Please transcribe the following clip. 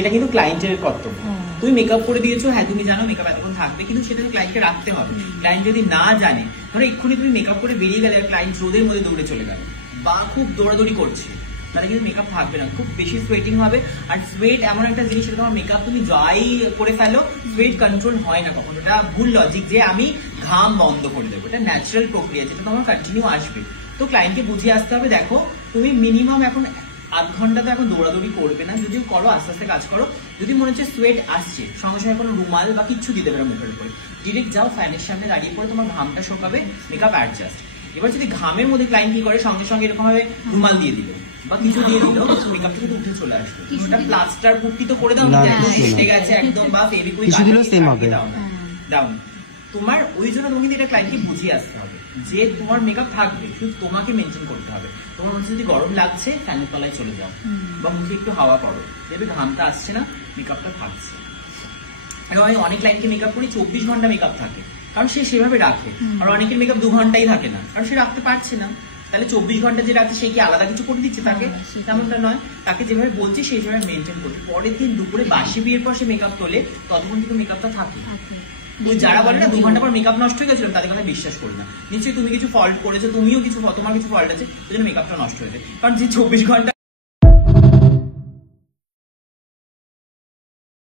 এটা কিন্তু ক্লায়েন্টের কর্তব্য। তুমি মেকআপ করে দিয়েছো, হ্যাঁ তুমি জানো মেকআপ এতক্ষণ থাকবে, কিন্তু সেটা ক্লায়েন্টকে রাখতে হবে। ক্লায়েন্ট যদি না জানে, ধরো এক্ষুনি তুমি মেকআপ করে বেরিয়ে গেলে ক্লায়েন্ট রোদের মধ্যে দৌড়ে চলে গেল বা খুব দৌড়াদৌড়ি করছে, তাহলে কিন্তু মেকআপ থাকবে না, খুব বেশি সোয়েটিং হবে। আর সোয়েট এমন একটা জিনিস, সেটা তোমার মেকআপ তুমি যাই করে ফেলো, সোয়েট কন্ট্রোল হয় না কখনো। এটা ভুল লজিক যে আমি ঘাম বন্ধ করে দেবো, এটা ন্যাচারাল প্রক্রিয়া, যেটা তোমার কন্টিনিউ আসবে। তো ক্লায়েন্টকে বুঝিয়ে আসতে হবে, দেখো তুমি মিনিমাম এখন আধ ঘন্টা তো এখন দৌড়াদৌড়ি করবে না, যদিও করো আস্তে আস্তে কাজ করো। যদি মনে হচ্ছে সোয়েট আসছে, সঙ্গে সঙ্গে কোনো রুমাল বা কিচ্ছু দিতে পারো মুখের উপরে, ডিরেক্ট যাও ফ্যানের সামনে দাঁড়িয়ে পড়ে তোমার ঘামটা শোকাবে, মেকআপ অ্যাডজাস্ট। এবার যদি ঘামের মধ্যে ক্লায়েন্ট কি করে, সঙ্গে সঙ্গে এরকম ভাবে রুমাল দিয়ে দিল বা কিছু দিয়ে দিল, মেকআপ থেকে উঠে চলে আসবে। ওটা প্লাস্টার পুট্টি তো করে দাও না, একদম ফেটে গেছে একদম, বা ফেভিকুইক দাও না, দাও না। তোমার ওই জন্য তোমাকে এটা ক্লায়েন্টকে বুঝিয়ে আসতে হবে যে তোমার মেকআপ থাকবে, শুধু তোমাকে মেনটেন করতে হবে। তোমার মধ্যে যদি গরম লাগছে, ফ্যানের তলায় চলে যাও বা মুখে একটু হাওয়া করো, দেখবে ঘামটা আসছে না, মেকআপটা থাকছে। এবং আমি অনেক ক্লায়েন্টকে মেকআপ করি 24 ঘন্টা মেকআপ থাকে, কারণ সে সেভাবে রাখে। আর অনেকের মেকআপ 2 ঘন্টাই থাকে না, কারণ সে রাখতে পারছে না। তাহলে 24 ঘন্টা যে রাখছে, সে কি আলাদা কিছু করে দিচ্ছে তাকে? তেমনটা নয়, তাকে যেভাবে বলছে সেই হিসাবে মেনটেন করতে। পরের দিন দুপুরে বাসি বিয়ের পর সে মেকআপ তোলে, ততক্ষণ কিন্তু মেকআপটা থাকে। যারা বলে না 2 ঘন্টা পর মেকআপ নষ্ট হয়ে গেছিল, তাদের কথা বিশ্বাস করি না। নিশ্চয়ই তুমি কিছু ফল্ট করেছো, তুমিও কিছু, তোমার কিছু ফল্ট আছে, ওই জন্য মেকআপটা নষ্ট হয়েছে। কারণ যে 24 ঘন্টা